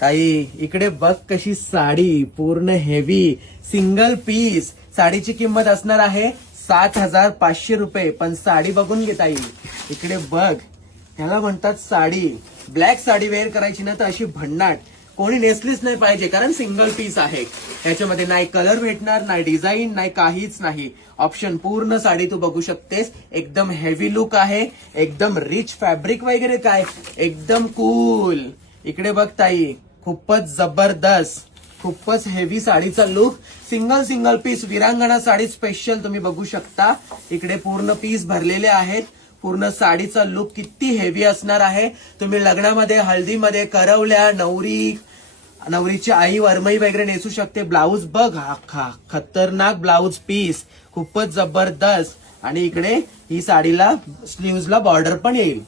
ताई इकडे बघ कशी साडी पूर्ण हेवी सिंगल पीस. साडीची किंमत असणार आहे 7,500 रुपये. पण साडी बघून घे ताई. इकडे बघ, ह्याला म्हणतात साडी. ब्लॅक साडी वेअर करायची ना तर अशी भन्नाट कोणी नेसलीच नाही पाहिजे, कारण सिंगल पीस आहे. ह्याच्यामध्ये नाही कलर भेटणार, नाही डिझाईन, नाही काहीच नाही. ऑप्शन पूर्ण साडी तू बघू शकतेस. एकदम हेवी लुक आहे, एकदम रिच फॅब्रिक वगैरे काय, एकदम कूल. इकडे बघ ताई, खूपच जबरदस्त, खूपच हेवी साडीचा look. Single piece Virangana sari special तुम्ही बघू शकता. इकडे पूर्ण पीस भरलेले आहेत. पूर्ण साडीचा लुक किती हेवी असणार आहे. तुम्ही लग्नामध्ये, हळदीमध्ये, करवल्या, नवरीची आई वरमई वगैरे नेसू शकते. ब्लाऊज बघ, हा खतरनाक ब्लाऊज पीस, खूपच जबरदस्त. आणि इकडे ही साडीला स्लीव्हजला बॉर्डर पण येईल.